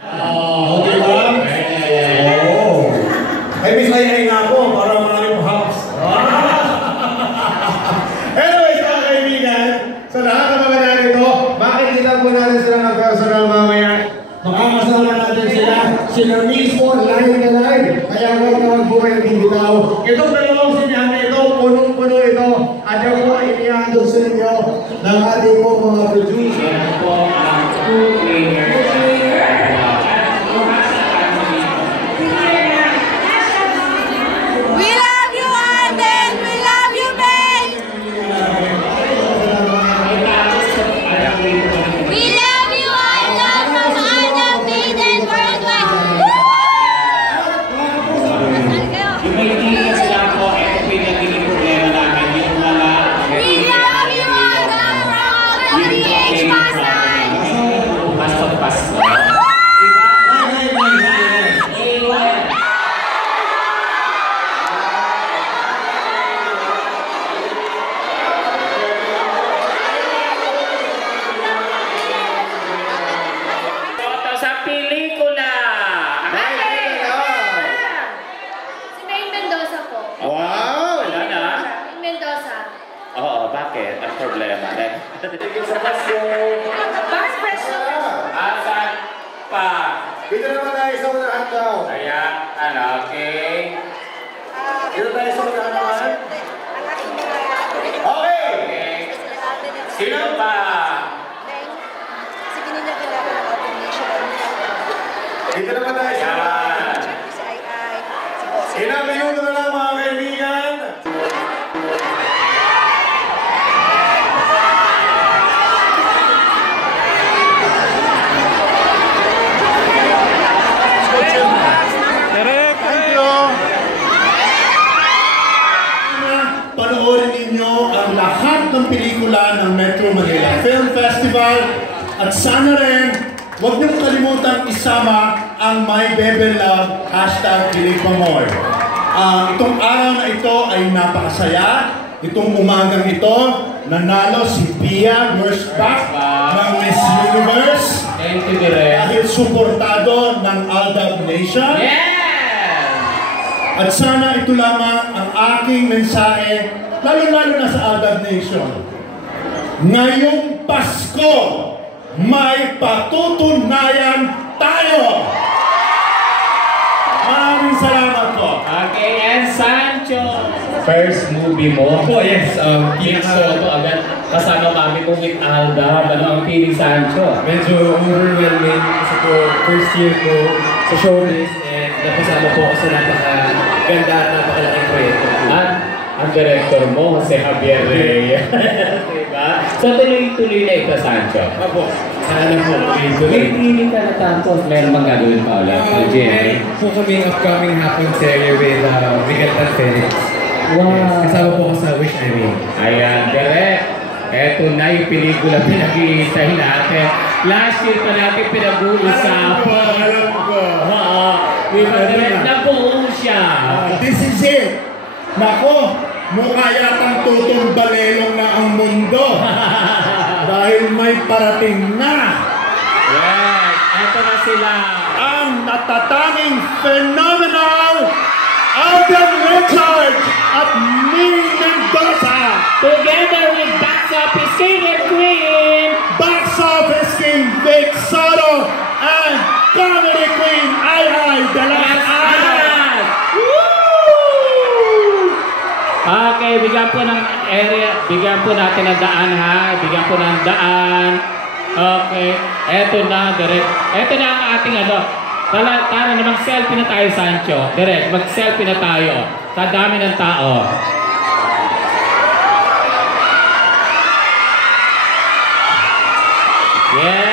Di ba? Oo. Ay, Miss Ay nga po, para maraming house. Anyways, mga kaibigan, sa lahat ng mga narito, makikita po natin sila ng personal mamaya. Makakasama natin sila mismo, live na live. Kaya huwag naman po kayo bibitaw. Itong dalawang sinyana ito, punong-puno ito. At yung po, inihandog sa inyo ng ating po mga producer. Yan po ang two-player. Dito naman tayo sa unahan daw. Kaya, okay. Dito tayo sa unahan naman. Okay! Sino pa? Dito naman tayo sa unahan. Ilang minuto na lang mga kaibigan. Panoorin ninyo ang lahat ng pelikula ng Metro Manila Film Festival at sana rin huwag niyong kalimutang isama ang My Bebe Love #KiligPamoy. Itong araw na ito ay napakasaya. Itong umagang ito, nanalo si Pia Wurzbach ng Miss Universe. Thank you, Direk. Dahil suportado ng Aldab Nation. At sana ito lamang ang aking mensahe, lalo-lalo na sa Aldab Nation. Ngayong Pasko, may patutunayan tayo! Maraming salamat po. Okay, and Sancho. First movie mo? Oh, yes. King Soto agad. Kasama kami po with Aldab. Ano ang feeling, Sancho? Medyo overwhelming kasi po first year ko sa showbiz and napasama po ako sa napakaganda at napakalaking proyekto. At ang director mo, si Javier Reyes. Diba? So tuloy-tuloy na ito, Sancho. Apo, sana po tuloy-tuloy. Hindi ka natapos. Meron bang gagawin pa ulit? Meron po kaming upcoming hapon serye with Miguel Tan Felix. Wow. Kasama po ako sa Wish I May. Ayan, direct. Eto na yung pelikula pinag-iisahin natin. Last year pa natin pinag-uusapan. Alam ko. Oo. Diba, direct na buo siya. This is it. Nako, mukha yatang tutong balelong na ang mundo. Dahil may parating na. Yes, eto na sila. Ang natatanging phenomenal Alden Richards at Ming Mendoza. Together with Box Office King and Queen. Box Office King Vic Soto and Comedy Queen Ay Dalas. Okay, bigyan po ng area, bigyan po natin ng daan ha, bigyan po ng daan. Okay, eto na, direct. Eto na ang ating tara na mag-selfie na tayo, Sancho. Direct, mag-selfie na tayo. Sa dami ng tao. Yeah!